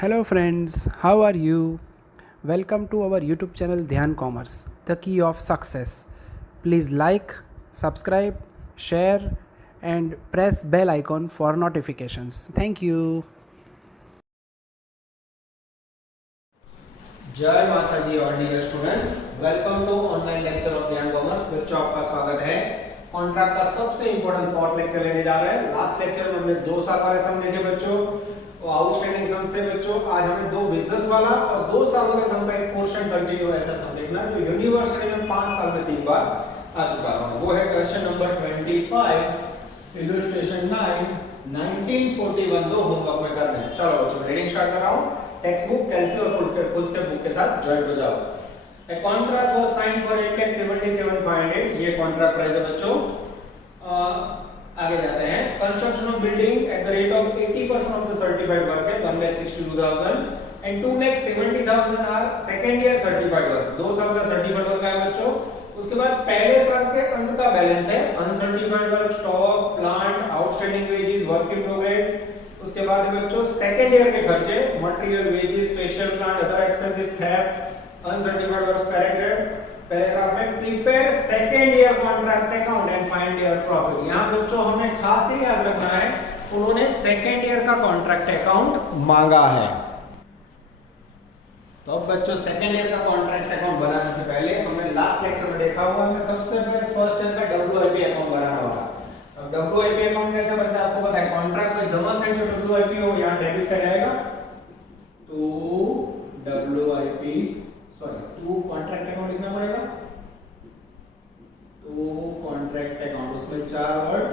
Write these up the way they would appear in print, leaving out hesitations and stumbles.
Hello friends, how are you? Welcome to our YouTube channel Dhyan Commerce, the key of success. Please like, subscribe, share and press bell icon for notifications. Thank you. जय माता जी और dear students, welcome to online lecture of Dhyan commerce. बच्चों आपका स्वागत है। Contract का सबसे इंपॉर्टेंट फोर्थ लेक्चर लेने जा रहे हैं। लास्ट लेक्चर में हमने 2 साल वाले सम देखे बच्चों, वो आउटस्टैंडिंग सम्स थे बच्चों। आज हमें 2 बिजनेस वाला और 2 सालों के सम का एक पोर्शन कंटिन्यू ऐसा सम देखना है जो यूनिवर्सिटी में 5 साल में 3 बार आ चुका है। वो है क्वेश्चन नंबर 25 इलस्ट्रेशन 9 1941 दो होमवर्क में करना है। चलो बच्चों रीडिंग स्टार्ट कर रहा हूं। टेक्स्ट बुक कैंसिल और फुल स्टेप बुक के साथ ज्वाइन हो जाओ। A contract was signed for 8,77,500। ये कॉन्ट्रैक्ट प्राइस है बच्चों। आगे जाते हैं। Construction of building at the rate of 80% of the certified work है 1,62,000 and 2,70,000 are second year certified work. 2 साल का सर्टिफाइड वर्क है बच्चों। उसके बाद पहले साल के अंत का बैलेंस है uncertified work, stock, plant, outstanding wages, work in progress. उसके बाद है बच्चों सेकंड ईयर के खर्चे, material, wages, special plant, other expenses, theft, uncertified works. Paragraph में prepare second year contract account and find year profit. यहां बच्चों हमें खास ही याद रखना है, उन्होंने सेकंड ईयर का कॉन्ट्रैक्ट अकाउंट मांगा है। तो अब बच्चों सेकंड ईयर का कॉन्ट्रैक्ट अकाउंट बनाने से पहले हमने लास्ट लेक्चर में देखा हुआ है, सबसे पहले फर्स्ट ईयर का डब्ल्यूआईपी अकाउंट बनाना होगा। अब डब्ल्यूआईपी अकाउंट कैसे बनता है आपको पता है। कॉन्ट्रैक्ट में जमा साइड जो डब्ल्यूआईपी हो यहां डेबिट साइड आएगा तो डब्ल्यूआईपी टू कॉन्ट्रैक्ट अकाउंट लिखना पड़ेगा। तो कॉन्ट्रैक्ट अकाउंट उसमें 4 word,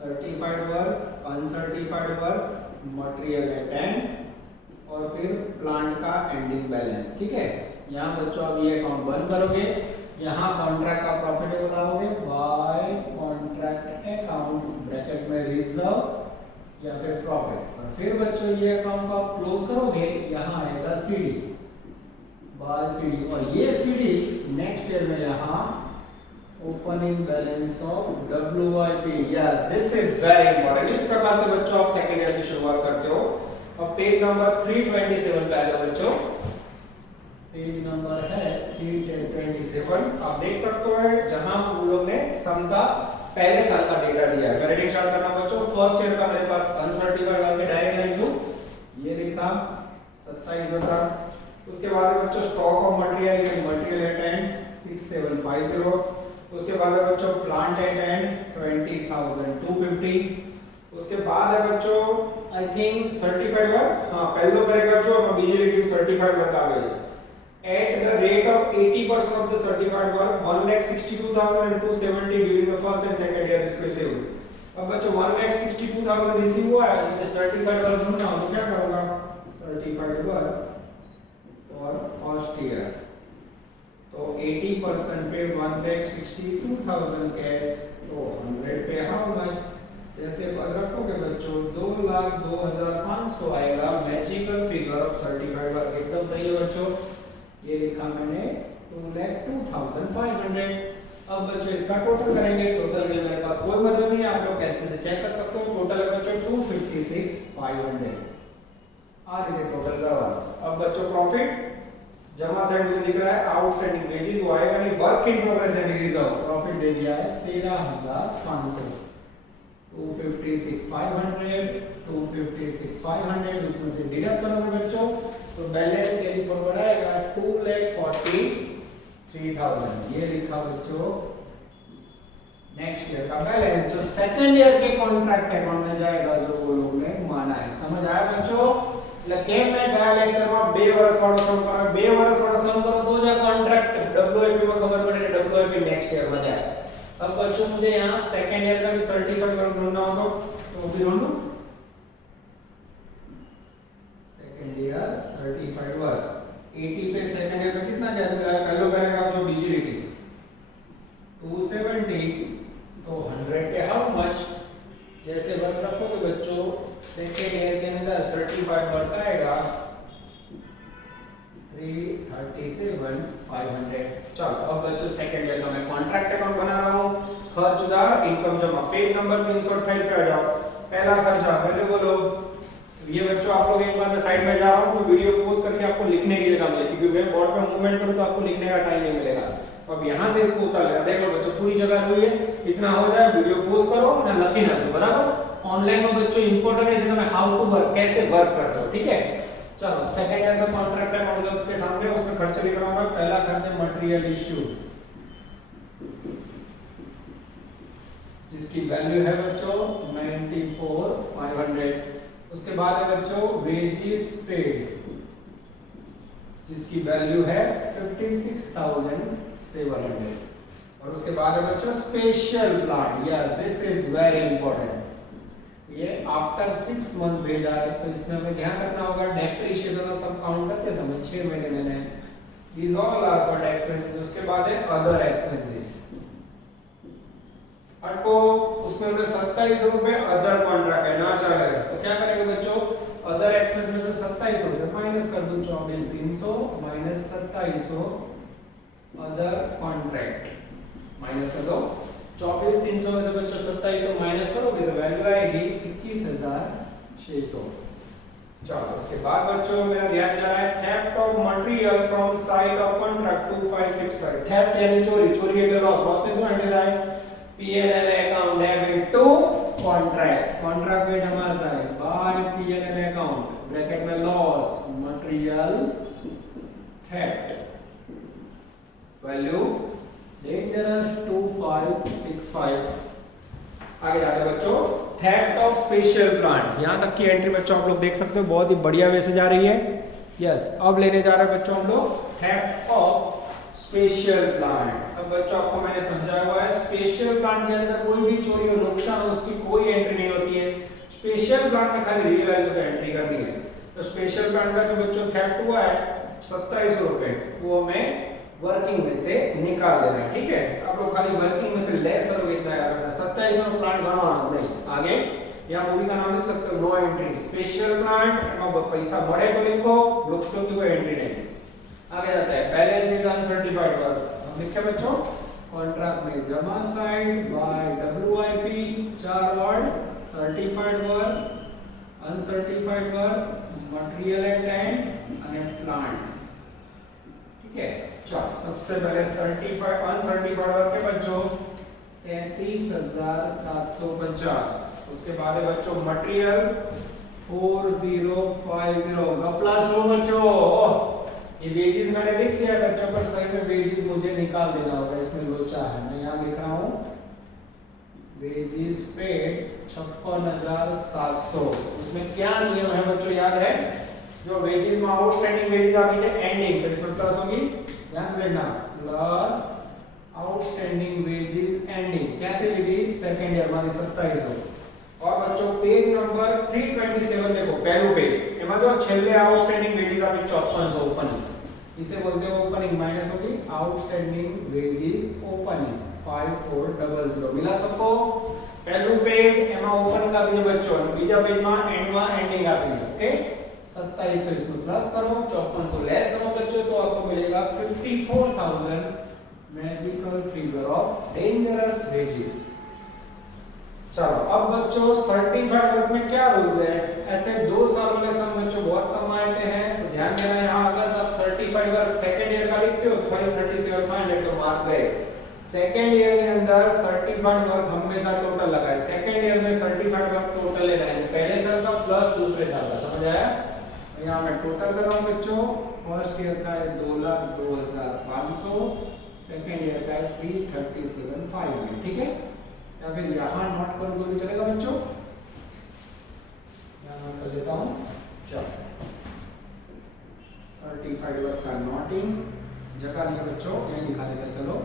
certified work, uncertified work, material at and और फिर प्लांट का एंडिंग बैलेंस। ठीक है, यहां बच्चों अब ये अकाउंट बंद करोगे, यहां कॉन्ट्रैक्ट का प्रॉफिट बताओगे बाय कॉन्ट्रैक्ट अकाउंट ब्रैकेट में रिजर्व या फिर प्रॉफिट, और फिर बच्चों ये अकाउंट को आप क्लोज करोगे, यहां आएगा सीडी बाय सीडी, और ये सीडी नेक्स्ट ईयर में यहां opening balance of WIP. Yes, this is very important. इस प्रकार से बच्चों आप सेकंड ईयर की शुरुआत करते हो। और पेज नंबर 327 पे आएगा बच्चों, पेज नंबर है 327। आप देख सकते हो जहां हम लोग ने सम का पहले साल का डेटा दिया है। मैं रीडिंग स्टार्ट कर रहा हूं बच्चों। फर्स्ट ईयर का मेरे पास अनसर्टिफाइड वर्क है, डायरेक्ट लिख लूं, ये लिखा 27,000। उसके बाद है बच्चों स्टॉक ऑफ मटेरियल यानी मटेरियल एट एंड 6,750। उसके बाद है बच्चों प्लांट एट एंड 20,250। उसके बाद है बच्चों आई थिंक सर्टिफाइड वर्क, हां पहले करेगा जो हम बीजीडी सर्टिफाइड वर्क आ गई at the rate of 80% of the certified work 1,62,270 during the first and second year respectively। अब बच्चों 1,62,000 रिसीव हुआ है, मुझे सर्टिफाइड वर्क ढूंढना हो तो क्या करूंगा, सर्टिफाइड वर्क और फर्स्ट ईयर तो 80% पे 1,62,000 कैश, तो 100 पे हाउ मच, जैसे पद रखोगे बच्चों 2,02,500 आएगा magical figure of certified work. एकदम सही है बच्चों, ये लिखा मैंने 2,02,500। अब बच्चों इसका टोटल करेंगे, टोटल में मेरे पास कोई मतलब नहीं है, आप लोग कैलकुलेटर से चेक कर सकते हो। टोटल है बच्चों 256,500 आ रही है टोटल करवा। अब बच्चों प्रॉफिट जमा साइड मुझे दिख रहा है आउटस्टैंडिंग वेजेस, वो आएगा नहीं, work in progress and reserve. Profit दे दिया है 13,500, 256,500, 256,500 उसमें से डिडक्ट करोगे बच्चों तो बैलेंस कैरी फॉरवर्ड आएगा 2,43,000। ये लिखा बच्चों नेक्स्ट ईयर का बैलेंस जो सेकंड ईयर के कॉन्ट्रैक्ट अकाउंट में जाएगा जो वो लोग ने माना है। समझ आया बच्चों? लेकिन मैं गया लेक्चर में 2 वर्ष वाला सम करो, 2 वर्ष वाला सम करो तो जा कॉन्ट्रैक्ट डब्ल्यूआईपी में खबर पड़े, डब्ल्यूआईपी नेक्स्ट ईयर में जाए। अब बच्चों मुझे यहाँ सेकंड ईयर का भी सर्टिफाइड वर्क ढूंढना हो तो भी ढूंढो सेकंड ईयर सर्टिफाइड वर्क 80 पे सेकंड ईयर में कितना कैसे मिला, पहले पैराग्राफ जो बीजीडी 270 तो 100 पे हाउ मच, जैसे वर्क रखोगे बच्चों सेकंड ईयर के अंदर सर्टिफाइड वर्क आएगा 337,500। चलो अब बच्चों सेकंड ईयर का मैं कॉन्ट्रैक्ट अकाउंट बना रहा हूं। खर्च उधार इनकम जमा, पेज नंबर 328 पे आ जाओ। पहला खर्चा पहले बोलो ये बच्चों आप लोग एक बार मैं साइड में जा रहा हूँ तो वीडियो पॉज करके आपको लिखने की जगह मिलेगी, क्योंकि मैं बोर्ड पे मूवमेंट करूँ तो आपको लिखने का टाइम नहीं मिलेगा। तो अब यहाँ से इसको उतार लेना, देख लो बच्चों पूरी जगह हुई है, इतना हो जाए वीडियो पॉज करो ना, लखी ना तो बराबर। ऑनलाइन में बच्चों इंपॉर्टेंट है जिसमें हाउ टू वर्क, कैसे वर्क करते हो, ठीक है। चलो सेकंड ईयर का कॉन्ट्रैक्ट है मॉडल के सामने, उसमें खर्च लिख रहा हूं मैं। पहला खर्च है मटेरियल इश्यू, जिसकी वैल्यू है बच्चों 94,500। उसके बाद है बच्चों वेजेस पेड, जिसकी वैल्यू है 56,700। और उसके बाद है बच्चों special plant, yes this is very important, ये आफ्टर 6 मंथ भेजा है, तो इसमें हमें ध्यान रखना होगा डेप्रिसिएशन और सब काउंट करते समय 6 महीने मैंने, these all are called expenses। उसके बाद है अदर एक्सपेंसेस, अटको उसमें हमने 27 रुपए अदर कॉन्ट्रैक्ट है ना चलेगा, तो क्या करेंगे बच्चों, अदर एक्सपेंस में से 27 रुपए माइनस कर दूं 24,300 माइनस 2700 अदर कॉन्ट्रैक्ट, माइनस कर दो 24,300 में से बच्चों 2700 माइनस करोगे तो वैल्यू आएगी 21,600। चलो उसके बाद बच्चों मेरा ध्यान जा रहा है theft of material from site of contract 2565। Theft यानी चोरी, चोरी के loss, loss is what is that P&L account debit to contract, contract में जमा side by P&L account bracket में loss material theft, value dangerous 2565। आगे जाते हैं बच्चों थेफ्ट ऑफ स्पेशल प्लांट, यहां तक की एंट्री बच्चों आप लोग देख सकते हो बहुत ही बढ़िया वे से जा रही है। यस अब लेने जा रहे हैं बच्चों हम लोग थेफ्ट ऑफ स्पेशल प्लांट। अब बच्चों आपको मैंने समझाया हुआ है स्पेशल प्लांट के अंदर कोई भी चोरी और नुकसान हो उसकी कोई एंट्री नहीं होती है, स्पेशल प्लांट में खाली रियलाइज होकर एंट्री करनी है। तो स्पेशल प्लांट का जो बच्चों थेफ्ट हुआ है 2700 रुपए, वो हमें वर्किंग में से निकाल देना है, ठीक है। आप लोग खाली वर्किंग में से लेस करोगे इतना याद रखना, 2700 में प्लांट बनाना नहीं। आगे या मूवी का नाम लिख सकते हो नो एंट्री, स्पेशल प्लांट में पैसा बढ़े तो लिखो, बुक्स की कोई एंट्री नहीं। आगे जाता है बैलेंस इज अनसर्टिफाइड वर्क, हम लिखे बच्चों कॉन्ट्रैक्ट में जमा side bye WIP 4 word, certified work, uncertified work, material and plant, ठीक है। चलो सबसे पहले सर्टिफाइड अनसर्टिफाइड वर्क के बच्चों 33,750। उसके बाद है बच्चों मटेरियल 4050, गपला स्लो बच्चों, ये वेजेस मैंने लिख दिया बच्चों पर सही में वेजेस मुझे निकाल देना होगा, इसमें लोचा है, मैं यहाँ लिख रहा हूँ वेजेस पेड 56,700। इसमें क्या नियम है बच्चों याद है, जो वेजेस में आउटस्टैंडिंग वेजेस आ गई है एंडिंग, तो इसमें प्लस होगी, ध्यान से देखना प्लस आउटस्टैंडिंग वेजेस एंडिंग क्या थी विधि सेकंड ईयर वाली 2700। और बच्चों पेज नंबर 327 देखो पहलू पेज एमा जो छेले आउटस्टैंडिंग वेजेस आ 5400 ओपनिंग, इसे बोलते हैं ओपनिंग, माइनस होगी आउटस्टैंडिंग वेजेस ओपनिंग 5400 मिला सबको। पहलू पेज एमा ओपन का भी बच्चों बीजा पेज में एंड में एंडिंग आपी, ओके 2700 इसमें प्लस करो 5400 लेस करो बच्चों, तो आपको मिलेगा 54,000 magical figure of dangerous wages. चलो अब बच्चों सर्टिफाइड वर्क में क्या रूल्स है, ऐसे 2 सालों में सब बच्चों बहुत कम आते हैं, तो ध्यान देना यहाँ अगर आप सर्टिफाइड वर्क सेकंड ईयर का लिखते हो 37,500 तो मार्क गए। सेकंड ईयर के अंदर सर्टिफाइड वर्क हमेशा टोटल लगाए, सेकंड ईयर में सर्टिफाइड वर्क टोटल लेना है, पहले साल का प्लस दूसरे साल का, समझ आया। यहाँ मैं टोटल कर रहा हूँ बच्चों, फर्स्ट ईयर का है 2,02,500, सेकंड ईयर का है 337,500, ठीक है। या फिर यहाँ नोट कर दो भी चलेगा बच्चों, यहाँ नोट कर लेता हूँ। चलो सर्टिफाइड वर्क का नोटिंग जगह लिया बच्चों, यही दिखा देता चलो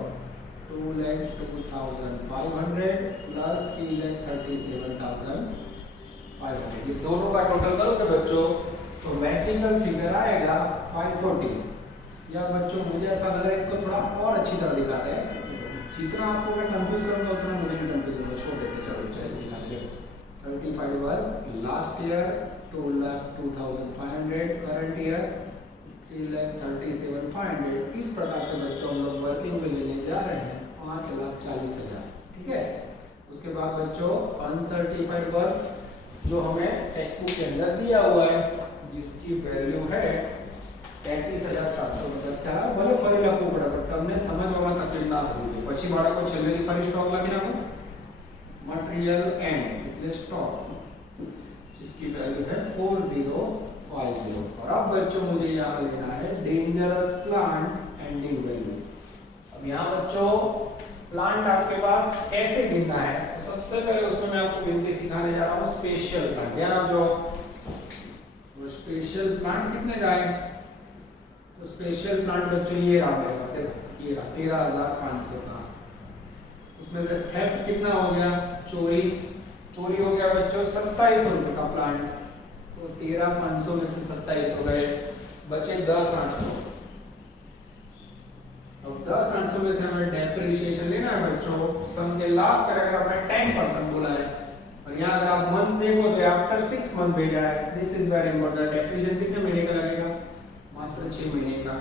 2,02,500 प्लस 3,37,500, ये दोनों का टोटल करो तो बच्चों तो मैजिकल फिगर आएगा 540। या बच्चों मुझे ऐसा लग रहा है इसको थोड़ा और अच्छी तरह दिखाते हैं, जितना आपको मैं कंफ्यूज करूंगा उतना मुझे भी कंफ्यूज होगा, छोड़ देते चलो ऐसे दिखाते हैं। Certified work last year 2,02,500, current year 3,37,500, इस प्रकार से बच्चों हम लोग वर्किंग में लेने जा रहे हैं 5,40,000, ठीक है। उसके बाद बच्चों अनसर्टिफाइड वर्क जो हमें टेक्स्ट बुक के अंदर दिया हुआ है, जिसकी वैल्यू है 33,750 क्या ભલે ફરી લખવું પડે પણ તમને સમજવામાં તકલીફ ના થવી જોઈએ. પછી બાળકો છેલ્લેથી ફરી સ્ટોક લખી નાખો. મટીરીયલ એન્ડ એટલે સ્ટોક, जिसकी वैल्यू है 4050. और अब बच्चों मुझे यहाँ लेना है डेंजरस प्लांट एंडिंग वैल्यू. अब यहाँ बच्चों प्लांट आपके पास कैसे गिनना है, तो सबसे पहले उसमें मैं आपको गिनती सिखाने जा रहा हूँ स्पेशल प्लांट. ध्यान आप जो स्पेशल प्लांट कितने का है, तो स्पेशल प्लांट बच्चों ये रहा मेरे पास, देखो ये रहा 13,500 का. उसमें से थेफ्ट कितना हो गया, चोरी हो गया बच्चों 2700 रुपए का प्लांट. तो 13,500 में से 27 हो गए, बचे 10,800. अब 10,800 में से हमें डेप्रिसिएशन लेना है बच्चों. सम के लास्ट पैराग्राफ में 10% बोला है, और यहाँ अगर आप मंथ देखो तो आफ्टर 6 मंथ भेजा है. This is very important. Depreciation कितने महीने का लगेगा, मात्र 6 महीने का.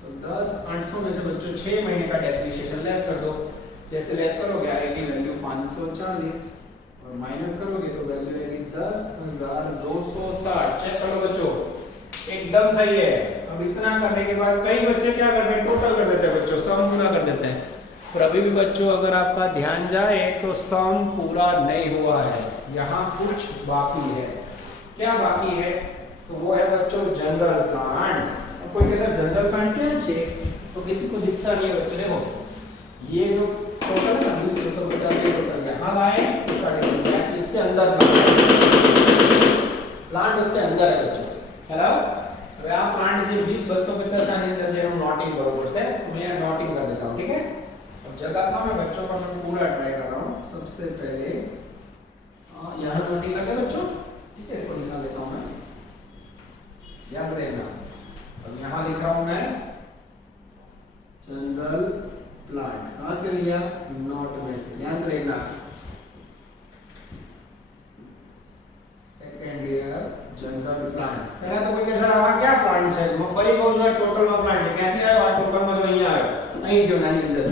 तो 10,800 में से बच्चों 6 महीने का डेप्रिसिएशन लेस कर दो. जैसे लेस करोगे आएगी वैल्यू 540 और माइनस करोगे तो वैल्यू आएगी 10,260. चेक करो बच्चों, एकदम सही है. अब इतना करने के बाद कई बच्चे क्या करते हैं, टोटल कर देते हैं बच्चों, सम पूरा कर देते हैं. और अभी भी बच्चों अगर आपका ध्यान जाए तो सम पूरा नहीं हुआ है, यहाँ कुछ बाकी है. क्या बाकी है, तो वो है बच्चों जनरल प्लांट. कोई के साथ जनरल प्लांट क्या है, तो किसी को दिखता नहीं है बच्चों. देखो ये जो टोटल है ना 20,250 टोटल यहाँ लाए, इसके अंदर प्लांट उसके अंदर है बच्चों. हेलो, હવે આ પ્લાન્ટ જે 20,250 આની અંદર જે હું નોટિંગ બરોબર છે, मैं नोटिंग कर देता हूँ. ठीक है, अब जगह का मैं बच्चों का मैं पूरा ट्राई कर रहा हूँ. सबसे पहले यहाँ नोटिंग करते हैं बच्चों. ठीक है, इसको निकाल देता हूँ मैं, याद रखना. अब यहाँ लिखा हूँ मैं जनरल प्लांट. कहाँ से लिया, नोट में से. ध्यान से देखना, सेकंड ईयर जनरल प्लांट. पहला तो कोई के सर आवा क्या प्लांट છે, मैं ફરી કહું છું टोटल में प्लांट ક્યાંથી આવ્યો, આ टोटल में तो અહીંયા આવ્યો, અહીં જો નાની અંદર.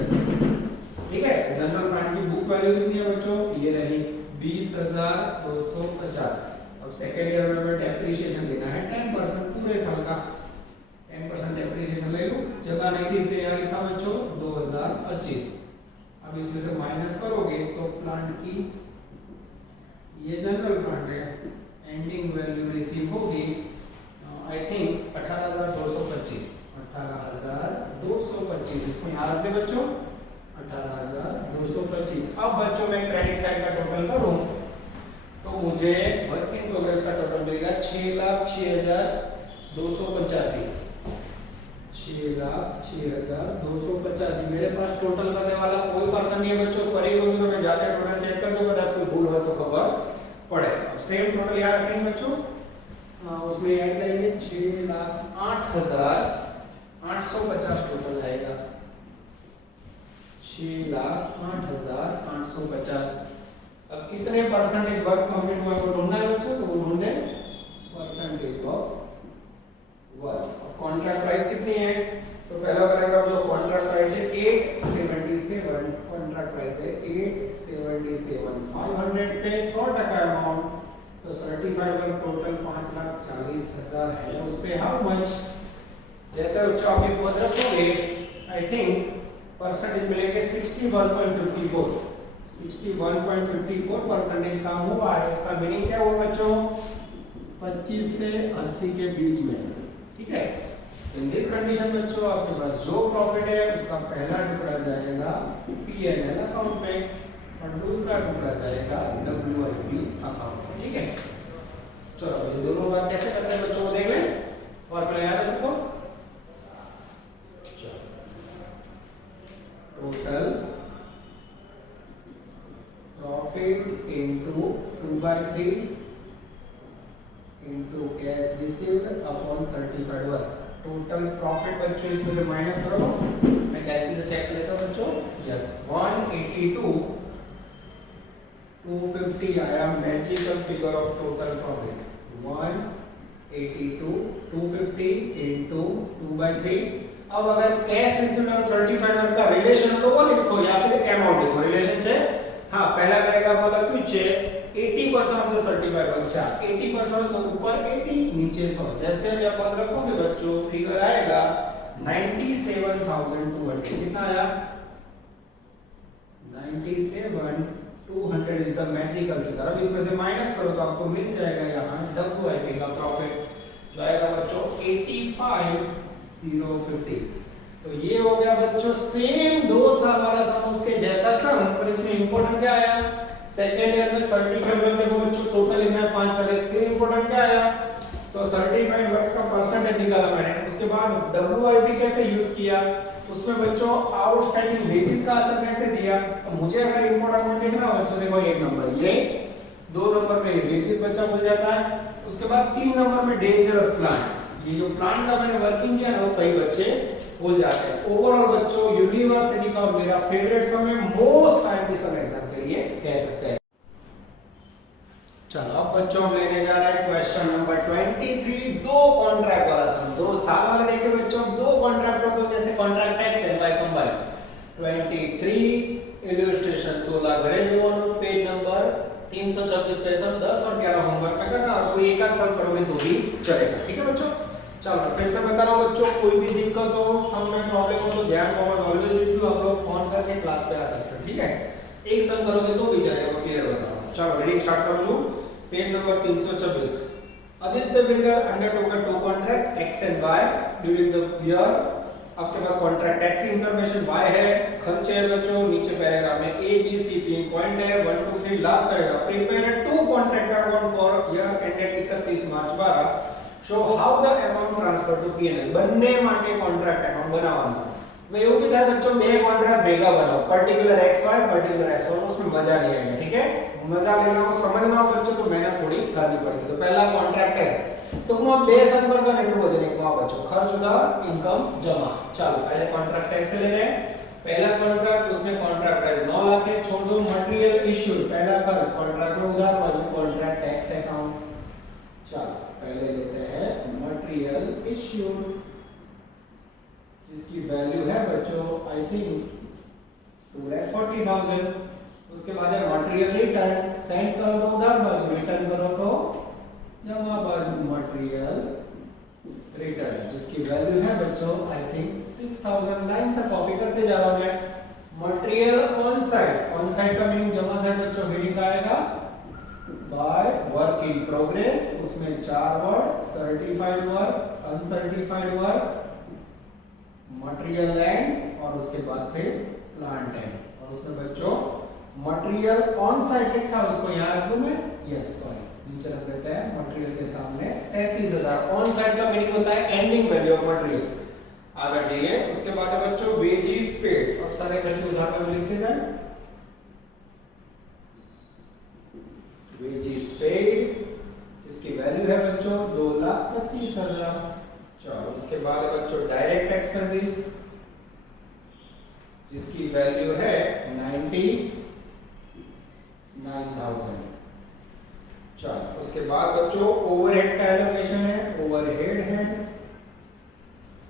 ठीक है, जनरल प्लांट की बुक वैल्यू कितनी है बच्चों, ये रही 20,250. अब सेकंड ईयर में हमें डेप्रिसिएशन देना है 10% पूरे साल का. 10% डेप्रिसिएशन ले लो, जगह नहीं थी इसलिए यहाँ लिखा बच्चों 2025. अब इसमें से माइनस करोगे तो प्लांट की ये जनरल प्लांट है, एंडिंग वैल्यू रिसीव होगी आई थिंक 18,225. 18,225 इसको यहाँ रख दे बच्चों, 18,225. अब बच्चों मैं क्रेडिट साइड का टोटल करूं तो मुझे वर्क इन प्रोग्रेस का टोटल मिलेगा 6,06,285. 6,06,285. मेरे पास टोटल करने वाला कोई पर्सन नहीं है बच्चों. फरी बोलूं तो मैं जाते टोटल चेक कर दूं, कदाच कोई भूल हो तो खबर पड़े. अब सेम टोटल याद रखेंगे बच्चों, उसमें ऐड करेंगे 6,08,850 टोटल आएगा. 6,08,850. अब कितने परसेंटेज वर्क कंप्लीट हुआ वो ढूंढना है बच्चों, तो वो ढूंढे percentage of work. Contract price कितनी है, तो पहला पैराग्राफ जो कॉन्ट्रैक्ट प्राइस है 877. कॉन्ट्रैक्ट प्राइस है 877. 500 पे 100% अमाउंट, तो सर्टिफाइड वर्क टोटल 5,40,000 है. उस पे हाउ मच, जैसे बच्चों आप ये पद रखोगे आई थिंक परसेंटेज मिलेंगे 61.54. 61.54 परसेंटेज काम हुआ है. इसका मीनिंग क्या हुआ बच्चों, 25 से 80 के बीच में. ठीक है, इन दिस कंडीशन बच्चों आपके पास जो प्रॉफिट है उसका पहला टुकड़ा जाएगा P&L अकाउंट में और दूसरा टुकड़ा जाएगा WIP अकाउंट. ठीक है, चलो ये दोनों बात कैसे करते हैं बच्चों को देख लें. फॉर्मूला याद है सबको, total profit into 2/3 into cash received upon certified work. Total profit बच्चों इसमें से माइनस करो, मैं कैसे से चेक लेता हूं बच्चों. यस, 182,250 आया magical figure of total profit. 182,250 into 2/3. अब अगर कैश रिसीव्ड और सर्टिफाइड वर्क का रिलेशन तो वो लिखो या फिर अमाउंट लिखो. रिलेशन છે, हाँ पहला पैराग्राफ वाला क्यों છે 80% of the certified work charge, 80% तो ऊपर 80 नीचे 100। जैसे अभी आप याद रखोगे बच्चों, फिगर आएगा 97,200। कितना आया? 97,200 इज द मैजिकल फिगर। अब इसमें से माइनस करो तो आपको मिल जाएगा यहाँ WIP का प्रॉफिट जो आएगा बच्चों 85,050। तो ये हो गया बच्चों सेम 2 साल वाला सम, उसके जैसा सम, पर इसमें इंपॉर्टेंट क्या आया? सेकेंड ईयर में सर्टिफाइड वर्क देखो बच्चों, टोटल इनमें 540। फिर इंपॉर्टेंट क्या आया? तो सर्टिफाइड वर्क का परसेंटेज निकाला मैंने। उसके बाद WIP कैसे यूज किया, उसमें बच्चों आउटस्टैंडिंग वेजेस का असर कैसे दिया। तो मुझे अगर इंपॉर्टेंट देखना हो बच्चों, देखो 1 नंबर ये, 2 नंबर में वेजेस बच्चा मिल जाता है। उसके बाद 3 नंबर में डेंजरस प्लांट। ये जो प्लांट का मैंने वर्किंग किया ना, वो कई बच्चे भूल जाते हैं। ओवरऑल बच्चों यूनिवर्सिटी का मेरा फेवरेट सम है, मोस्ट टाइम की सम एग्जाम के लिए कह सकते हैं। चलो अब बच्चों हम लेने जा रहे हैं क्वेश्चन नंबर 23, 2 कॉन्ट्रैक्ट वाला सम। 2 साल वाले देखे बच्चों, 2 कॉन्ट्रैक्ट हो तो जैसे contract X and Y combine. 23 illustration 16 घरे જોવાનું, पेज नंबर 326 पे सम 10 और 11 होमवर्क में करना, और कोई एक आध सम करोगे तो भी चलेगा। ठीक है बच्चों, चलो फिर से बता रहा हूं बच्चों, कोई भी दिक्कत हो, सम में प्रॉब्लम हो तो ध्यान कॉमर्स ऑलवेज विद यू, आप लोग फोन करके क्लास पे आ सकते हो। ठीक है, एक सम करोगे तो भी चलेगा, मैं क्लियर बता रहा हूं। चलो रीडिंग स्टार्ट करो जो page number 326। Aditya builder undertook a 2 contract X and Y during the year. आपके पास कॉन्ट्रैक्ट एक्स की इंफॉर्मेशन वाई है, खर्चे है बच्चों, नीचे पैराग्राफ में ए बी सी 3 पॉइंट है, 1 2 3 last paragraph. Prepare 2 contract account for year ended 31 March 12। Show how the amount transfer to P&L। બંને માટે કોન્ટ્રાક્ટ એકાઉન્ટ બનાવવાનું। હવે એવું भी થાય बच्चों, બે કોન્ટ્રાક્ટ ભેગા બનાવો, पर्टिकुलर XY पर्टिकुलर X1, उसमें मजा नहीं आएगा। ठीक है, मजा लेना हो, समझना हो बच्चों तो मेहनत थोड़ी करनी पड़ेगी। तो पहला कॉन्ट्रैक्ट है, तो मैं બે સમ કરતો ને એટલું વજન એક માં બચ્ચો, ખર્ચ ઉધાર इनकम जमा। चलो पहले कॉन्ट्रैक्ट एक्स ले रहे हैं। पहला कॉन्ट्रैक्ट, उसमें कॉन्ट्रैक्ट प्राइस 9 लाख है, छोड़ दो मटेरियल इश्यूड, पहला खर्च कॉन्ट्रैक्ट में उधार बाजू कॉन्ट्रैक्ट एक्स अकाउंट। चलो पहले लेते हैं मटेरियल इश्यूड, जिसकी वैल्यू है बच्चों आई थिंक 2,40,000। उसके बाद है मटेरियल रिटर्न, सेंड करो तो उधार बाजू, रिटर्न करो तो जमा बाजू मटेरियल रिटर्न, जिसकी वैल्यू है बच्चों आई थिंक 6,000। लाइन से कॉपी करते जा रहा हूं मैं। Material on site, on site का मीनिंग जमा साइट बच्चों हेडिंग आएगा बाय वर्क इन प्रोग्रेस, उसमें 4 word, certified work, uncertified work, material land, और उसके बाद फिर प्लांट एंड। और उसमें बच्चों मटेरियल ऑन साइट लिखा है, उसको यहां रख दूं मैं, यस सॉरी नीचे रख देते हैं मटेरियल के सामने 33,000। ऑन साइट का मीनिंग होता है एंडिंग वैल्यू ऑफ मटेरियल। आगे जाइए, उसके बाद है बच्चों वेजेस पेड। अब सारे खर्चे उधार में लिखते जाए, वेजेस पेड जिसकी वैल्यू है बच्चों 2,25,000। चलो उसके बाद है बच्चों डायरेक्ट एक्सपेंसेस, जिसकी वैल्यू है 99,000। चलो उसके बाद बच्चों ओवरहेड्स का एलोकेशन है, ओवरहेड है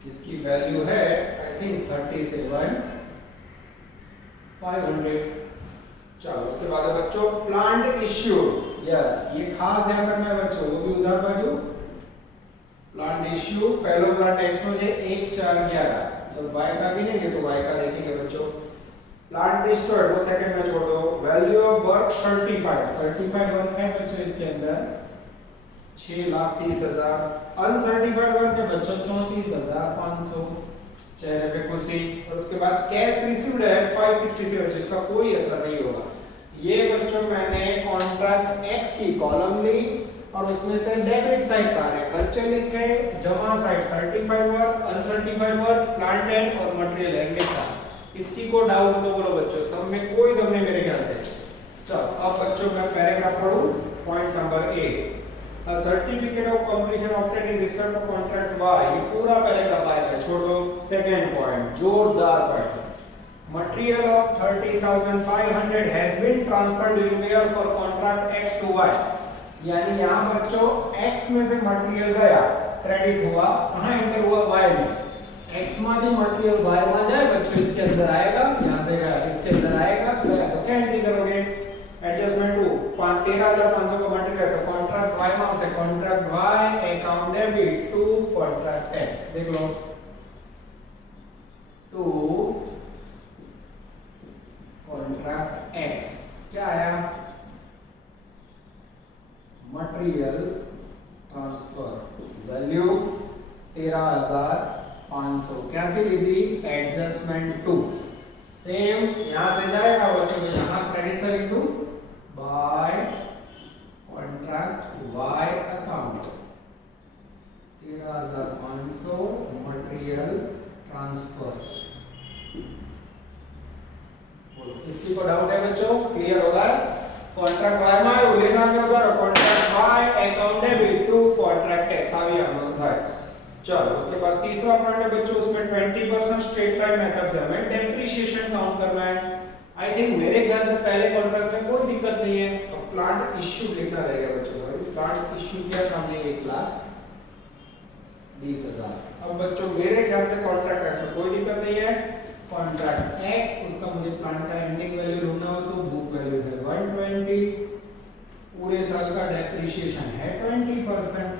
जिसकी वैल्यू है आई थिंक 37,500। चलो उसके बाद है बच्चों प्लांट इश्यूड, यस ये खास ध्यान रखना है बच्चों, वो भी उधार बाजू। प्लांट इश्यू पहला प्लांट एक्स में है 1,4,11, जब y का गिनेंगे तो y का देखेंगे बच्चों। प्लांट डिस्ट्रॉयड वो सेकंड में छोड़ दो। Value of work certified, certified work है बच्चों इसके अंदर 6,30,000। अनसर्टिफाइड वर्क है बच्चों 34,500। चेहरे पे खुशी। और उसके बाद कैश रिसीव्ड है 567, जिसका कोई असर नहीं होगा। ये बच्चों मैंने कॉन्ट्रैक्ट एक्स की कॉलम ली और उसमें से डेबिट साइड सारे खर्चे लिखे, जमा side certified work, uncertified work, plant and और मटेरियल एंड लिखा। किसी को डाउट तो बोलो बच्चों, सब में कोई दम नहीं मेरे ख्याल से। चलो अब बच्चों मैं पैराग्राफ पढ़ूं, point number 1, a certificate of completion obtained in respect of contract Y. पूरा पैराग्राफ आएगा, छोड़ दो। सेकंड पॉइंट जोरदार point, material of 30,500 has been transferred during the year for contract X to Y. यानी यहां बच्चों एक्स में से मटेरियल गया, क्रेडिट हुआ, कहां एंटर हुआ वाई में। एक्स मादी मटेरियल वाई में जाए बच्चों, इसके अंदर आएगा, यहां से गया इसके अंदर आएगा, गया तो क्या एंट्री करोगे, एडजस्टमेंट टू 5 13,500 का मटेरियल है, तो कॉन्ट्रैक्ट वाई में आवशे contract Y account debit to contract X. देख लो टू कॉन्ट्रैक्ट एक्स क्या आया, मटेरियल ट्रांसफर वैल्यू 13,500 क्या थी लीधी, एडजस्टमेंट टू। सेम यहां से जाएगा बच्चों, यहां क्रेडिट से लिख दूं by contract Y account 13,500 material transfer. किसी को डाउट है बच्चों, क्लियर होगा? कॉन्ट्रैक्ट वाई में वो लेना में उधर contract Y account debit to contract X आ गया नोंध है। चलो उसके बाद तीसरा पॉइंट है बच्चों, उसमें 20% स्ट्रेट लाइन मेथड से हमें डेप्रिसिएशन काउंट करना है। आई थिंक मेरे ख्याल से पहले कॉन्ट्रैक्ट में कोई दिक्कत नहीं है, तो प्लांट इश्यू लिखना रहेगा बच्चों। प्लांट इश्यू क्या हमने 1,20,000। अब बच्चों मेरे ख्याल से कॉन्ट्रैक्ट एक्स में कोई दिक्कत नहीं है। कॉन्ट्रैक्ट एक्स उसका मुझे प्लांट का एंडिंग वैल्यू ढूंढना हो तो बुक वैल्यू है 120, पूरे साल का डेप्रिसिएशन है 20%।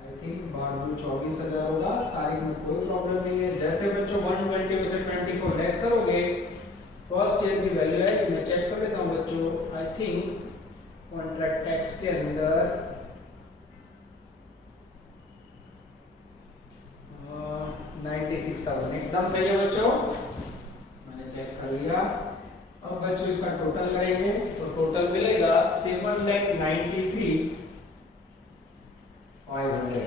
आई थिंक 24,000 होगा, तारीख में कोई प्रॉब्लम नहीं है। जैसे बच्चों 120 में से 20 को लेस करोगे, फर्स्ट ईयर की वैल्यू है, मैं चेक कर लेता हूं बच्चों। आई थिंक कॉन्ट्रैक्ट एक्स के अंदर 96,000 एकदम सही है बच्चों, मैंने चेक कर लिया। अब बच्चों इसका टोटल करेंगे तो टोटल मिलेगा 7,93,500।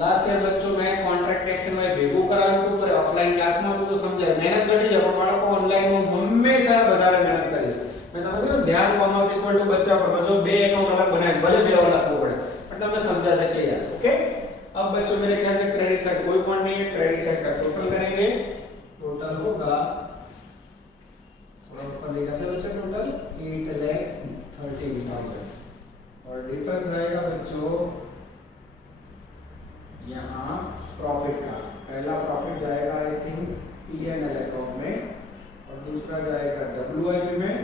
लास्ट ईयर बच्चों मैं कॉन्ट्रैक्ट एक्शन में भेगो कराव्યું હતું, પર ઓફલાઈન ક્લાસમાં તો સમજાય મહેનત ઘટી જાય, પણ બાળકો ઓનલાઈન માં હંમેશા વધારે મહેનત કરીશ। મેં તમને કહ્યું ધ્યાન કોમર્સ ઇક્વલ ટુ બચ્ચા પર જો બે એકાઉન્ટ અલગ બનાવે ભલે બે વાર લખવું પડે પણ તમને સમજા છે ક્લિયર। ओके अब बच्चों मेरे ख्याल से क्रेडिट साइड कोई पॉइंट नहीं है, क्रेडिट साइड का टोटल करेंगे, टोटल होगा थोड़ा ऊपर ले जाते हैं बच्चों, टोटल 8,30,000 और डिफरेंस आएगा बच्चों यहाँ प्रॉफिट का। पहला प्रॉफिट जाएगा आई थिंक पीएनएल अकाउंट में और दूसरा जाएगा डब्ल्यूआईपी में।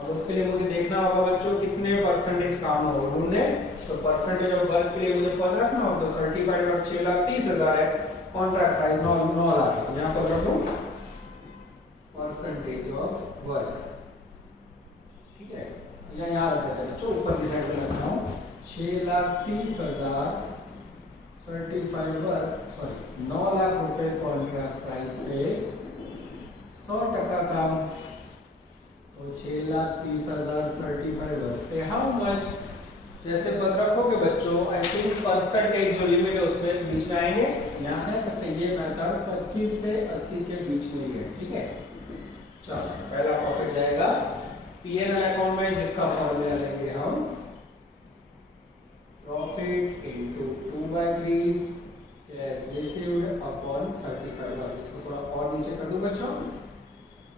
अब उसके लिए मुझे देखना होगा बच्चों कितने परसेंटेज काम हो ढूंढे, तो परसेंटेज ऑफ वर्क के लिए मुझे पता रखना हो, तो सर्टिफाइड वर्क 6,30,000 है, कॉन्ट्रैक्ट प्राइस 9 लाख, यहाँ पर रखो परसेंटेज ऑफ वर्क, ठीक है, यहाँ रख देते हैं बच्चों, ऊपर की साइड में रखना हूँ 6,30,000 सर्टिफाइड वर्क, सॉरी 9 लाख रुपए कॉन्ट्रैक्ट प्राइस पे 100% काम, तो 6,30,000 सर्टिफाइड वर्क पे हाउ मच, जैसे पद रखोगे बच्चों आई थिंक परसेंटेज जो लिमिट है उसमें बीच में आएंगे, यहाँ कह सकते हैं ये मेथड 25 से 80 के बीच में ही है, ठीक है। चलो पहला प्रॉफिट जाएगा पीएनएल अकाउंट में, जिसका फॉर्मूला लेंगे हम profit into 2/3 cash received upon certified work. इसको थोड़ा और नीचे कर दूं बच्चों।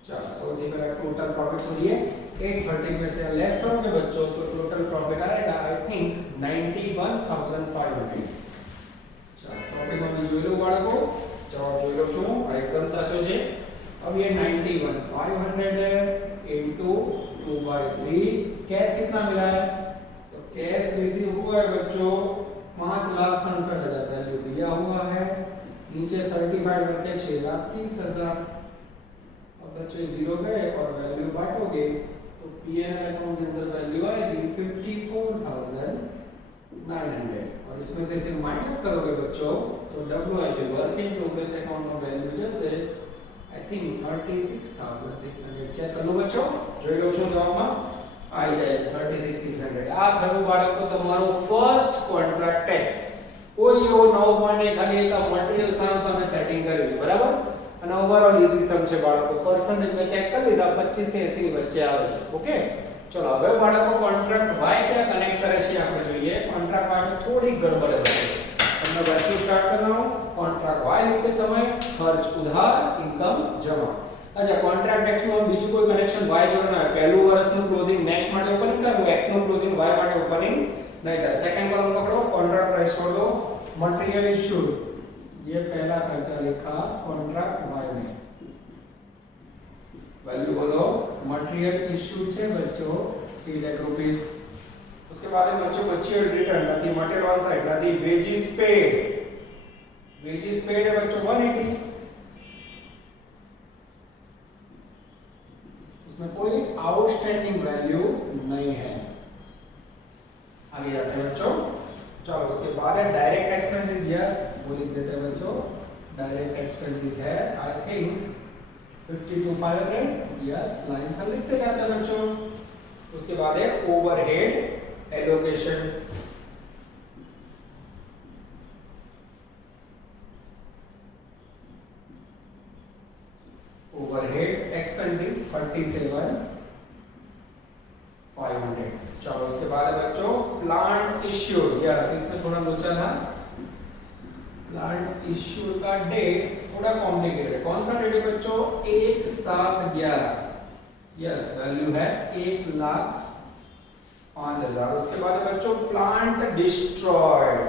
चलो सौदी का टोटल प्रॉफिट सुनिए, 830 में से लेस करोगे बच्चों तो टोटल प्रॉफिट आएगा आई थिंक 91,500। चलो ચોપડી માં બી જોઈ લો બાળકો, જવાબ જોઈ લો છો, આ એકદમ સાચો છે। अब ये 91,500 है इनटू 2/3, कैश कितना मिला है, तो कैश रिसीव हुआ है बच्चों 5,67,000 वैल्यू दिया हुआ है, नीचे सर्टिफाइड वर्क है 6,30,000। अब बच्चों जीरो गए और वैल्यू बांटोगे तो पीएनएल अकाउंट के अंदर वैल्यू आएगी 54,900 और इसमें से इसे माइनस करोगे बच्चों तो WIP work in progress account में वैल्यू जैसे आई थिंक 36,600 चेक कर लो बच्चों, જોઈ લો છો જવાબમાં આવી જાય 36,600। આ ખરું બાળકો તમારો ફર્સ્ટ કોન્ટ્રાક્ટ ટેક્સ, કોઈ એવો નવો પોઈન્ટ નહીં, ખાલી એક મટીરીયલ સામે સેટિંગ કર્યું છે બરાબર, અને ઓવરઓલ ઈઝી સમ છે બાળકો। પરસેન્ટેજ મેં ચેક કરી લીધા 25 થી 80 ની વચ્ચે આવે છે। ઓકે ચલો હવે બાળકો કોન્ટ્રાક્ટ વાય ક્યાં કનેક્ટ કરે છે આપણે જોઈએ। કોન્ટ્રાક્ટ વાય में थोड़ी गड़बड़ है, मैं वर्किंग स्टार्ट कर रहा हूं। कॉन्ट्रैक्ट वाई लिखते समय खर्च उधार इनकम जमा। अच्छा कॉन्ट्रैक्ट एक्स में बीजू कोई कनेक्शन वाई जोड़ना है, पहलू वर्षનું क्लोजिंग नेक्स्ट માટે ઓપનિંગ થાય, एक्स નું क्लोजिंग वाई માટે ઓપનિંગ नहीं થાય। सेकंड कॉलम पकड़ो, कॉन्ट्रैक्ट प्राइस छोड़ दो, मटेरियल इश्यूड ये पहला खर्चा लिखा कॉन्ट्रैक्ट वाई में, वैल्यू बोलो मटेरियल इश्यूड છે बच्चों 3 लाख रुपीस। उसके बाद में बच्चों परचेज रिटर्न नथी मटेरियल ऑन साइड नथी वेजेस पेड है बच्चों 180, उसमें कोई आउटस्टैंडिंग वैल्यू नहीं है। आगे जाते हैं बच्चों। चलो उसके बाद है डायरेक्ट एक्सपेंसेस, यस वो लिख देते हैं बच्चों। डायरेक्ट एक्सपेंसेस है I think 50 to 500, yes line से लिखते जाते हैं बच्चों। उसके बाद है ओवरहेड एलोकेशन, ओवरहेड्स एक्सपेंसेस 37,500। चलो उसके बाद है बच्चों प्लांट इश्यूड, यस इसमें थोड़ा लोचा था। प्लांट इश्यूड का डेट थोड़ा कॉम्प्लिकेटेड है। कौन सा डेट है बच्चों? 1/7/11, यस वैल्यू है 1,05,000। उसके बाद है बच्चों प्लांट डिस्ट्रॉयड,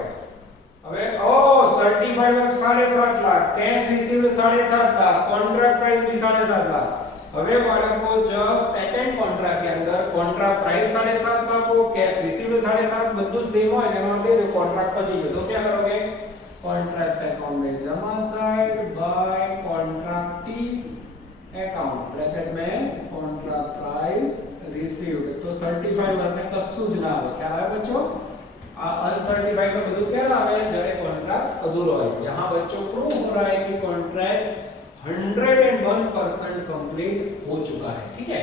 अबे ओ certified work 7.5 lakh, cash received 7.5 lakh, contract price भी 7.5 लाख। હવે બાળકો जब સેકન્ડ કોન્ટ્રાક્ટ के अंदर કોન્ટ્રાક્ટ प्राइस 7.5 लाख हो, कैश रिसीव्ड 7.5 બધું સેમ હોય એનો અર્થ એ કોન્ટ્રાક્ટ પછી ગયો તો क्या करोगे? कॉन्ट्रैक्ट अकाउंट में जमा साइड बाय कॉन्ट्रैक्टी अकाउंट ब्रैकेट में कॉन्ट्रैक्ट प्राइस रिसीव्ड। तो सर्टिफाइड वर्क में कશું જ ના આવે, ખ્યાલ આવે બચ્ચો? आ अनसर्टिफाइड में બધું क्या આવે જ્યારે કોન્ટ્રાક્ટ અધૂરો હોય। यहाँ बच्चों प्रूव हो रहा है कि कॉन्ट्रैक्ट 101% कंप्लीट हो चुका है, ठीक है।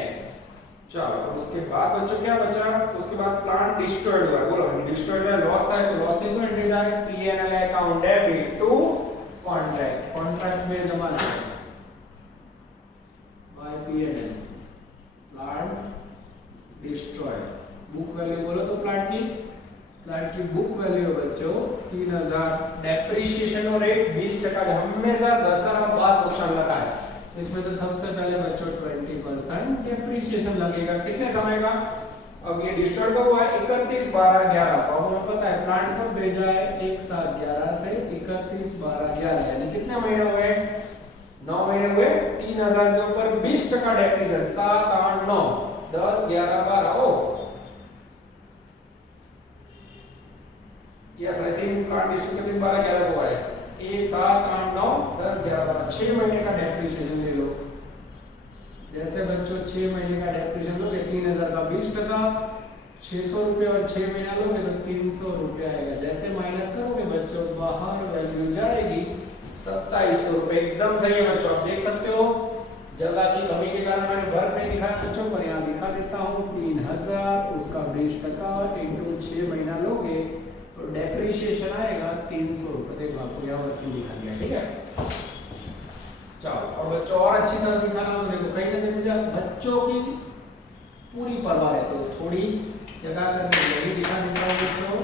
चलो उसके बाद बच्चों क्या बचा? उसके बाद प्लांट डिस्ट्रॉयड हुआ, बोलो डिस्ट्रॉयड है लॉस था तो लॉस की एंट्री था P&L account debit to contract में जमा by P&L plant destroyed. Book value बोलो तो प्लांट की बुक वैल्यू बच्चों 3000, डेप्रिसिएशन और रेट 20% हमेशा दशहरा बाद नुकसान लगा है। इसमें से सबसे पहले बच्चों 20% डेप्रिसिएशन लगेगा। कितने समय का? अब ये डिस्टर्ब हुआ है 31/12/11 को, हमें पता है प्लांट कब भेजा है 1/7/11 से 31/12/11 यानी कितने महीने हुए? 9 महीने हुए। 3000 के ऊपर 20% depreciation 7 8 9 10 11 12 O yes I think plant destroyed 31/12/11 को है 1 7 8 9 10 11 12 6 महीने का डेप्रिसिएशन ले लो। जैसे बच्चों 6 महीने का डेप्रिसिएशन लोगे 3000 का 20%, 600 रुपए और 6 महीना लोगे तो 300 रुपए आएगा। जैसे माइनस करोगे बच्चों बाहर वैल्यू जाएगी 2700 रुपए। एकदम सही है बच्चों, आप देख सकते हो जगह की कमी के कारण मैंने घर पे दिखाया बच्चों, पर यहाँ दिखा देता हूँ 3000 उसका 20% इंटू 6 महीना लोगे तो डेप्रिसिएशन आएगा 300 रुपए। देखो आपको यहाँ वर्किंग दिखा दिया, ठीक है। चलो और बच्चों और अच्छी तरह दिखाना तो देखो कहीं ना कहीं बच्चों की पूरी परवाह है तो थोड़ी जगह करके यही दिखा देता हूँ बच्चों।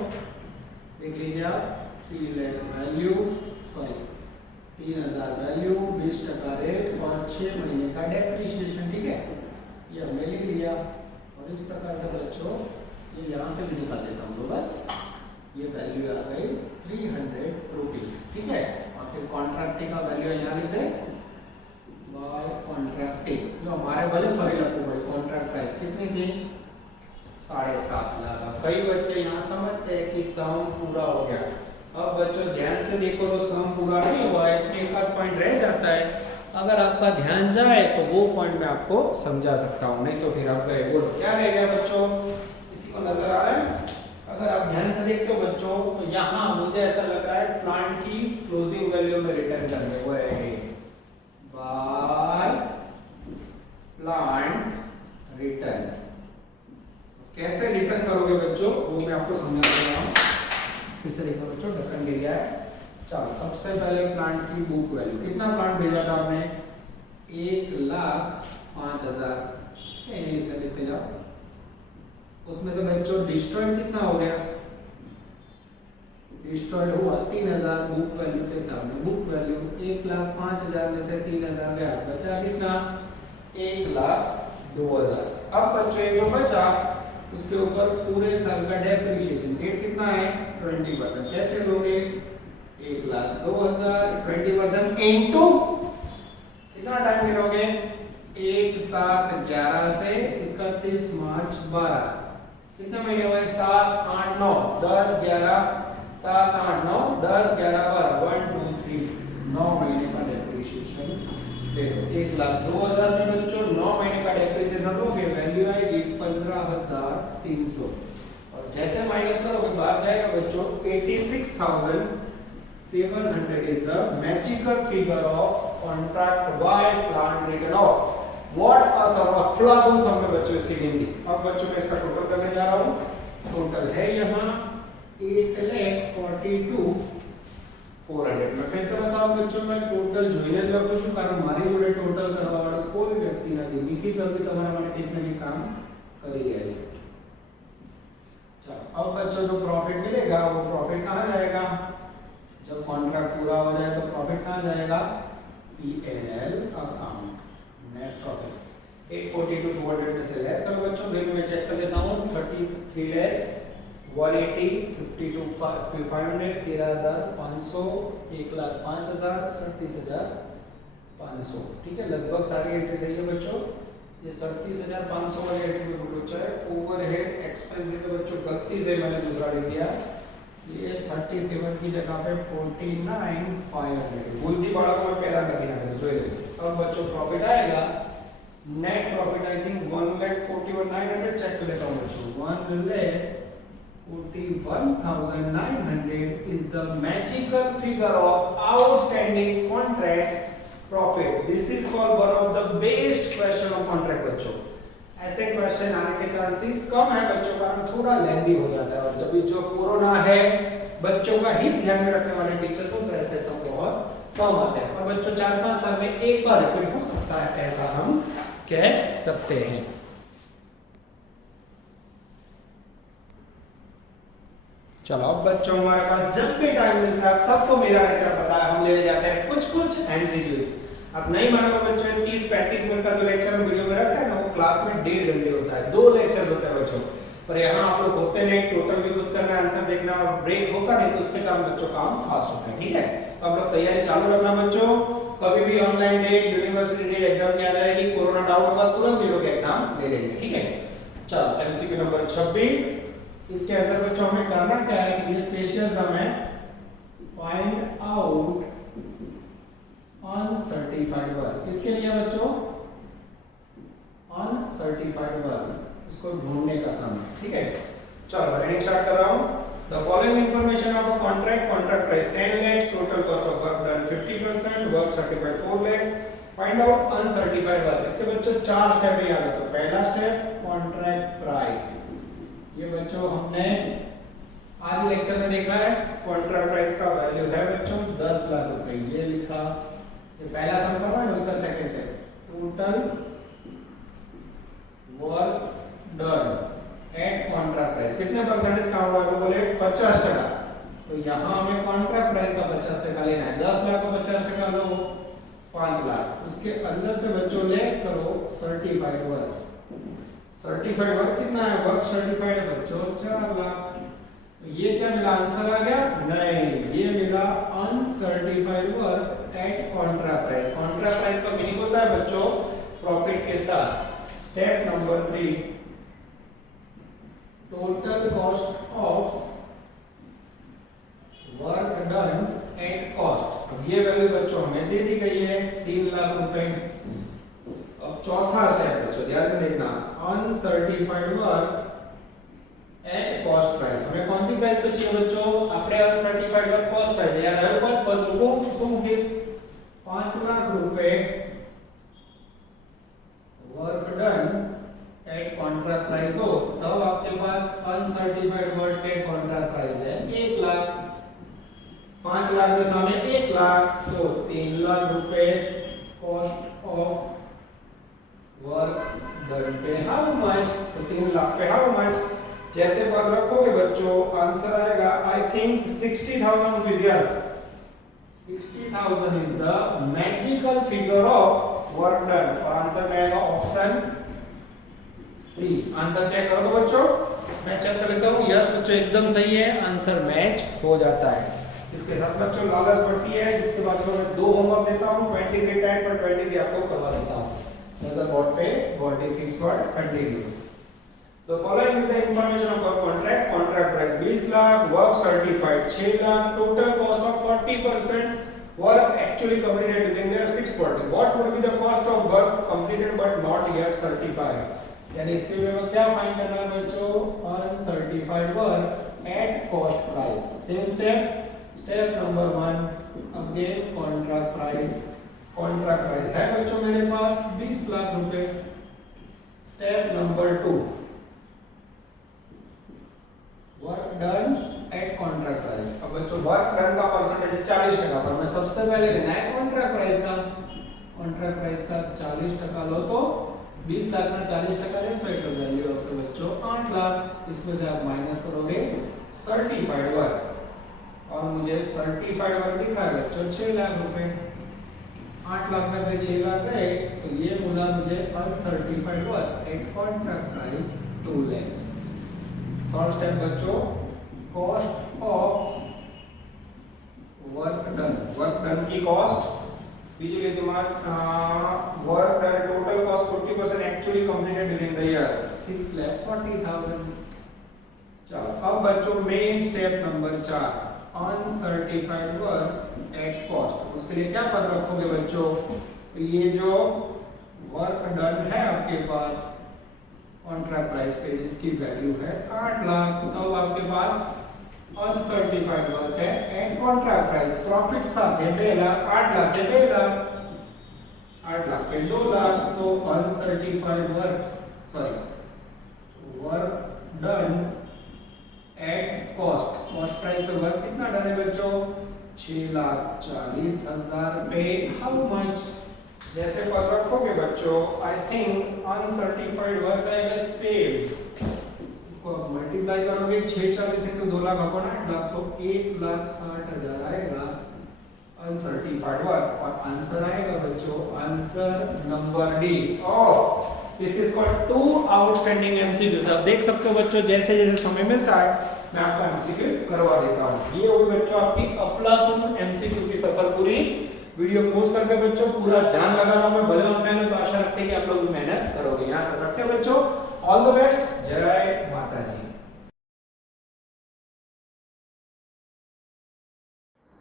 देख लीजिए आप 3 लाख वैल्यू 3000 वैल्यू 20% रेट और 6 महीने का डेप्रिसिएशन, ठीक है। ये हमने लिख लिया और इस प्रकार से बच्चों ये यहाँ से भी निकाल देता हूँ तो बस ये वैल्यू आ गई 300 रुपीज, ठीक है। और फिर कॉन्ट्रैक्टिंग का वैल्यू यहाँ लिख दें बाय कॉन्ट्रैक्टिंग, जो हमारे भले फरी लगू पड़े कॉन्ट्रैक्ट प्राइस कितनी थी 7.5 लाख। कई बच्चे यहाँ समझते हैं कि सम पूरा हो गया। अब बच्चों ध्यान से देखो तो सम पूरा नहीं हुआ है, इसमें एक आध पॉइंट रह जाता है। अगर आपका ध्यान जाए तो वो पॉइंट मैं आपको समझा सकता हूँ, नहीं तो फिर आप गए बोलो क्या रह गया बच्चों? किसी को नजर आ रहा है? अगर आप ध्यान से देखते हो बच्चों तो यहाँ मुझे ऐसा लग रहा है प्लांट की क्लोजिंग वैल्यू में रिटर्न करने को रहेगी बाय प्लांट रिटर्न। कैसे रिटर्न करोगे बच्चों वो मैं आपको समझा रहा हूँ। फिर से देखो बच्चों ढक्कन गिर गया है। चलो सबसे पहले प्लांट की बुक वैल्यू कितना प्लांट भेजा था आपने 1,05,000 देते जाओ। उसमें से बच्चों डिस्ट्रॉयड कितना हो गया? डिस्ट्रॉयड हुआ 3000 बुक वैल्यू के सामने। बुक वैल्यू 1,05,000 में से 3000 गया, बचा कितना 1,02,000। अब बच्चों जो बचा उसके ऊपर पूरे साल का डेप्रिसिएशन रेट कितना है 20%। कैसे लोगे 1,02,000 20% इनटू कितना टाइम गिनोगे 1/7/11 से 31 मार्च 12 कितने महीने हुए 7 8 9 10 11 7 8 9 10 11 12 1 2 3 9 महीने का डेप्रिसिएशन ले लो 1,02,000 में बच्चों 9 महीने का डेप्रिसिएशन लोगे वैल्यू आएगी 15,300 और जैसे माइनस करोगे बाहर जाएगा बच्चों 86,700 is the magical figure of contract by plant written off what a sum of अफलातून सम में बच्चों इसकी गिनती। अब बच्चों मैं इसका टोटल करने जा रहा हूं। टोटल है यहां 8,42,400। मैं फिर से बताऊं बच्चों मैं टोटल જોઈને જ લખું છું કારણ મારી જોડે ટોટલ કરવા વાળો કોઈ વ્યક્તિ નથી લીખી જલ્દી તમારા માટે કેટલા ની કામ કરી રહ્યા છે। चलो अब बच्चों जो प्रॉफिट मिलेगा वो प्रॉफिट कहां जाएगा जब कॉन्ट्रैक्ट पूरा हो जाए तो प्रॉफिट कहां जाएगा P&L अकाउंट नेट प्रॉफिट 842,200 में से लेस करो बच्चों फिर मैं चेक कर लेता हूं 33 lakhs 180 52,500 13,500 1,05,000 37,500 ठीक है लगभग सारी एंट्री सही है बच्चों। ये 37,500 वाली एंट्री में कुछ है ओवरहेड एक्सपेंसेस है बच्चों गलती से मैंने दूसरा लिख दिया ये 37 की जगह पे 49,500 भूलती बड़ा को पहला लगी ना जो ये अब बच्चों प्रॉफिट आएगा net profit I think 1,41,900 check कर लेता हूं बच्चों 1,41,900 is the magical figure of outstanding contracts profit. This is called one of the best question of contract बच्चों। ऐसे क्वेश्चन आने के चांसेस कम है बच्चों कारण थोड़ा लेंदी हो जाता है और जब जो कोरोना है बच्चों का हित ध्यान में रखने वाले टीचर्स हो तो ऐसे सब बहुत कम आते हैं और बच्चों 4-5 साल में एक बार रिपीट हो सकता है ऐसा हम कह सकते हैं। चलो अब बच्चों हमारे पास जब भी टाइम मिलता है सबको मेरा लेक्चर पता है हम ले जाते हैं कुछ एमसीक्यूज। अब नहीं मानोगे बच्चों 30-35 मिनट का जो लेक्चर हम वीडियो में रख रहे हैं ना वो क्लास में 1.5 घंटे होता है 2 लेक्चर्स होते हैं बच्चों पर यहाँ आप लोग होते नहीं टोटल भी खुद करना आंसर देखना और ब्रेक होता नहीं तो उसके कारण बच्चों काम फास्ट होता है ठीक है। अब लोग तैयारी चालू रखना बच्चों कभी भी online date university date exam की आ जाएगी कोरोना डाउन होगा तुरंत ये लोग एग्जाम ले लेंगे ठीक है। चलो एमसीक्यू नंबर 26 इसके अंदर बच्चों हमें करना क्या है कि ये स्पेशल सम है फाइंड आउट अनसर्टिफाइड वर्क किसके लिए बच्चों अनसर्टिफाइड वर्क इसको ढूंढने का सम है ठीक है। चलो रीडिंग स्टार्ट कर रहा हूं the following information of a contract price 10 lakhs total cost of work done 50% work certified 4 lakhs find out uncertified work इसके बच्चों 4 स्टेप याद रखो। पहला स्टेप कॉन्ट्रैक्ट प्राइस ये बच्चों हमने आज लेक्चर में देखा है कॉन्ट्रैक्ट प्राइस का वैल्यू है बच्चों 10 लाख रुपए ये लिखा ये पहला सम करना है उसका second step total work done at contract price कितने परसेंटेज का हुआ है तो बोले 50%। तो यहां हमें कॉन्ट्रैक्ट प्राइस का 50% लेना है 10 लाख को 50% लो 5 लाख उसके अंदर से बच्चों लेस करो सर्टिफाइड वर्क सर्टिफाइड वर्क कितना है वर्क सर्टिफाइड है बच्चों 4 लाख तो ये क्या मिला आंसर आ गया नहीं ये मिला uncertified work at contract price का मीनिंग होता है बच्चों प्रॉफिट के साथ। Step number 3 total cost of work done at cost अब ये वैल्यू बच्चों हमें दे दी गई है 3 लाख रुपए। अब चौथा स्टेप बच्चों ध्यान से देखना uncertified work at cost price हमें कौन सी प्राइस पे चाहिए बच्चों આપણે अनसर्टिफाइड वर्क कॉस्ट प्राइस याद आयो पर पद को શું મૂકીશ 5 लाख रुपए work done at contract price हो तब आपके पास uncertified work at contract price है 1 लाख 5 लाख के सामने 1 लाख तो 3 लाख रुपए कॉस्ट ऑफ वर्क डन पे हाउ मच तो 3 लाख पे हाउ मच जैसे पद रखोगे बच्चों आंसर आएगा I think 60,000 rupees yes 60,000 is the magical figure of work done और आंसर में आएगा ऑप्शन सी। आंसर चेक करो तो बच्चों मैं चेक कर लेता हूं यस बच्चों एकदम सही है आंसर मैच हो जाता है। इसके साथ बच्चों लालच बढ़ती है जिसके बाद मैं 2 होमवर्क देता हूं 23 टाइम पर 23 आपको करवा देता हूं नजर बोर्ड पे body fix word continue The following is the information of our contract. Contract price 20 lakh, work certified 6 lakh, total cost of 40%, work actually completed within there 640. What would be the cost of work completed but not yet certified? यानी इसके लिए क्या find करना है बच्चों? Uncertified work at cost price. Same step number 1 again contract price है बच्चों मेरे पास 20 लाख रुपए. Step number 2 work done at contract price. अब बच्चों वर्क डन का परसेंटेज 40% पर मैं सबसे पहले लेना है कॉन्ट्रैक्ट प्राइस का 40% लो तो 20 लाख में 40% है टोटल वैल्यू ऑफ से बच्चों 8 लाख. इसमें से आप माइनस करोगे सर्टिफाइड वर्क और मुझे सर्टिफाइड वर्क दिख रहा है बच्चों 6 लाख रुपए. 8 लाख में से 6 लाख गए तो ये मिला मुझे uncertified work at contract price 2 lakh. Third step बच्चों कॉस्ट ऑफ वर्क डन की कॉस्ट बीजे दिमाग work done total cost 40% actually completed during the year 6,40,000. चलो अब बच्चों main step number 4 uncertified work at cost. उसके लिए क्या पद रखोगे बच्चों? ये जो वर्क डन है आपके पास कॉन्ट्रैक्ट प्राइस पे जिसकी वैल्यू है 8 लाख, तो आपके पास अनसर्टिफाइड वर्क है एट कॉन्ट्रैक्ट प्राइस. प्रॉफिट साथ है 2 लाख, 8 लाख है 2 लाख, 8 लाख पे 2 लाख. तो uncertified work done at cost price पे वर्क कितना डन है बच्चों? 6,40,000 पे. How much? जैसे पद रखोगे बच्चों आई थिंक अनसर्टिफाइड वर्क आएगा सेम. इसको आप मल्टीप्लाई करोगे 640 into 2 लाख अपॉन 8 लाख तो 1,60,000 आएगा अनसर्टिफाइड वर्क. और आंसर आएगा बच्चों answer number D. This is called 2 outstanding MCQs. आप देख सकते हो बच्चों जैसे जैसे समय मिलता है मैं आपका एमसीक्यूज करवा देता हूँ. ये होगी बच्चों आपकी अफलातून एमसीक्यू की सफर पूरी. वीडियो पोस्ट करके बच्चों पूरा ध्यान लगाना. मैं भले ऑनलाइन हो तो आशा रखते हैं कि आप लोग भी मेहनत करोगे. यहाँ तक रखते हैं बच्चों. All the best. जय माता जी.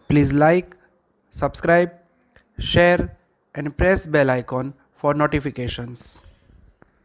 Please like, subscribe, share and press bell icon for notifications.